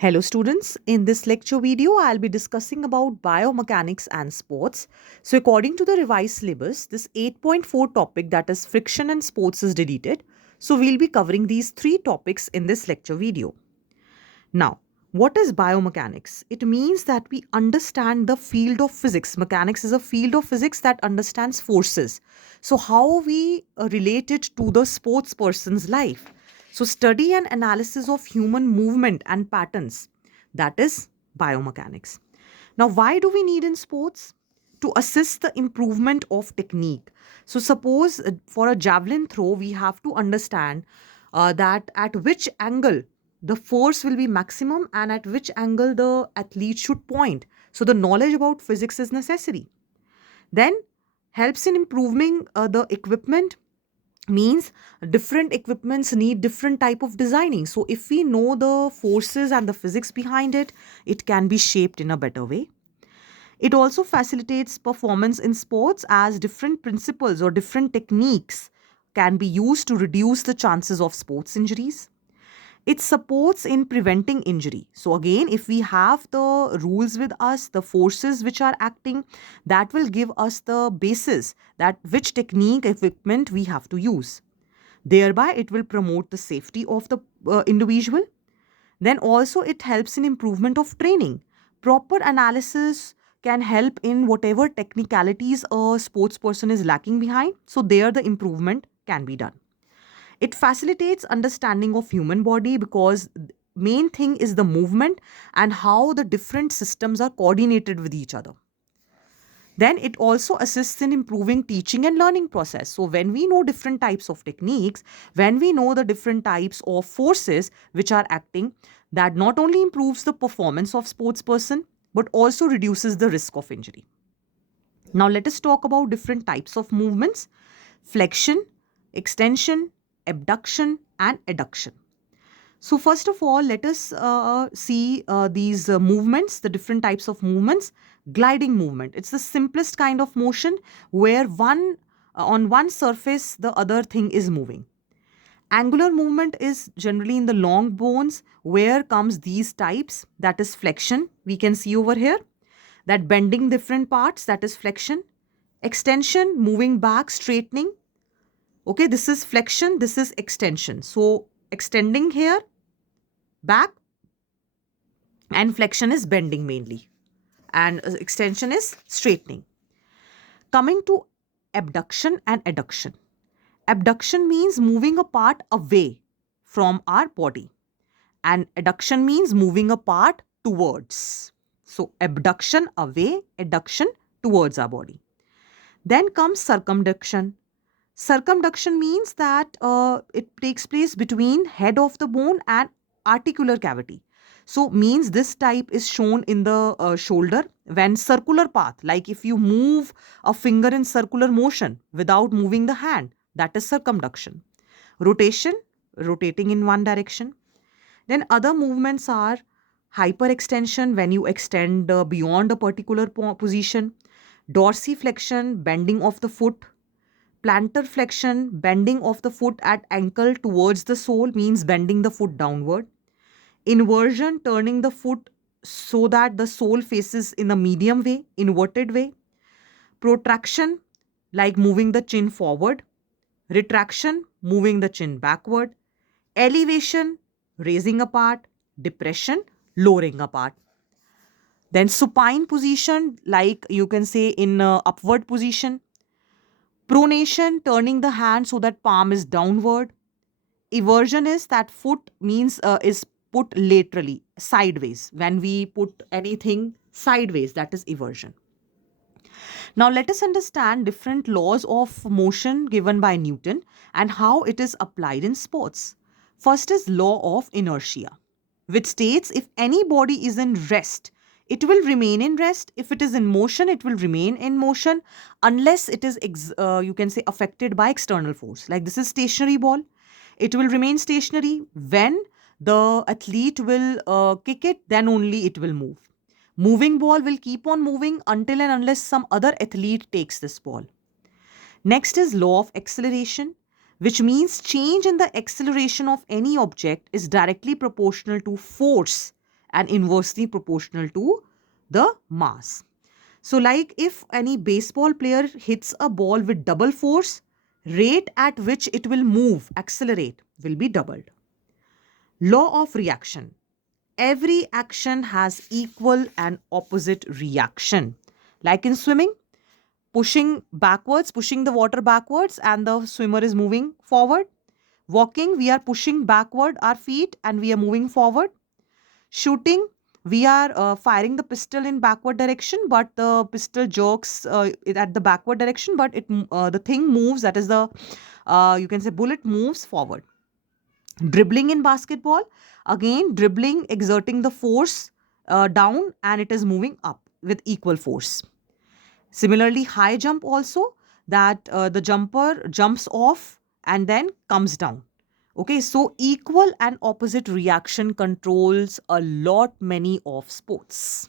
Hello students, in this lecture video I'll be discussing about biomechanics and sports. So according to the revised syllabus, this 8.4 topic, that is friction and sports, is deleted. So we'll be covering these three topics in this lecture video. Now, what is biomechanics? It means that we understand the field of physics. Mechanics is a field of physics that understands forces. So how we relate it to the sports person's life. So study and analysis of human movement and patterns. That is biomechanics. Now, why do we need in sports? To assist the improvement of technique. So suppose for a javelin throw, we have to understand that at which angle the force will be maximum and at which angle the athlete should point. So the knowledge about physics is necessary. Then helps in improving the equipment, means different equipments need different type of designing. So if we know the forces and the physics behind it, it can be shaped in a better way. It also facilitates performance in sports as different principles or different techniques can be used to reduce the chances of sports injuries. It supports in preventing injury. So again, if we have the rules with us, the forces which are acting, that will give us the basis that which technique equipment we have to use. Thereby it will promote the safety of the individual. Then also it helps in improvement of training. Proper analysis can help in whatever technicalities a sports person is lacking behind, so there the improvement can be done. It facilitates understanding of human body because main thing is the movement and how the different systems are coordinated with each other. Then it also assists in improving teaching and learning process. So when we know different types of techniques, when we know the different types of forces which are acting, that not only improves the performance of sports person but also reduces the risk of injury. Now let us talk about different types of movements: flexion, extension, abduction, and adduction. So, first of all, let us see these movements, the different types of movements. Gliding movement. It's the simplest kind of motion where on one surface the other thing is moving. Angular movement is generally in the long bones where comes these types, that is flexion. We can see over here that bending different parts, that is flexion. Extension, moving back, straightening. Okay, this is flexion, this is extension. So extending here, back, and flexion is bending mainly, and extension is straightening. Coming to abduction and adduction. Abduction means moving a part away from our body, and adduction means moving a part towards. So abduction away, adduction towards our body. Then comes circumduction. Circumduction means that it takes place between head of the bone and articular cavity. So means this type is shown in the shoulder when circular path, like if you move a finger in circular motion without moving the hand, that is circumduction. Rotation, rotating in one direction. Then other movements are hyperextension, when you extend beyond a particular position. Dorsiflexion, bending of the foot. Plantar flexion, bending of the foot at ankle towards the sole, means bending the foot downward. Inversion, turning the foot so that the sole faces in a medium way, inverted way. Protraction, like moving the chin forward. Retraction, moving the chin backward. Elevation, raising a part. Depression, lowering a part. Then supine position, like you can say in upward position. Pronation, turning the hand so that palm is downward. Eversion is that foot means is put laterally, sideways. When we put anything sideways, that is eversion. Now let us understand different laws of motion given by Newton and how it is applied in sports. First is law of inertia, which states if any body is in rest, it will remain in rest. If it is in motion, it will remain in motion unless it is you can say affected by external force. Like this is stationary ball, it will remain stationary. When the athlete will kick it, then only it will move. Moving ball will keep on moving until and unless some other athlete takes this ball. Next is law of acceleration, which means change in the acceleration of any object is directly proportional to force and inversely proportional to the mass. So, like if any baseball player hits a ball with double force, rate at which it will move, accelerate, will be doubled. Law of reaction. Every action has equal and opposite reaction. Like in swimming, pushing backwards, pushing the water backwards, and the swimmer is moving forward. Walking, we are pushing backward our feet and we are moving forward. Shooting, we are firing the pistol in backward direction, but the pistol jerks it at the backward direction, but the thing moves. That is the you can say bullet moves forward. Dribbling in basketball, again dribbling exerting the force down and it is moving up with equal force. Similarly, high jump also, that the jumper jumps off and then comes down. Okay, so equal and opposite reaction controls a lot many of sports.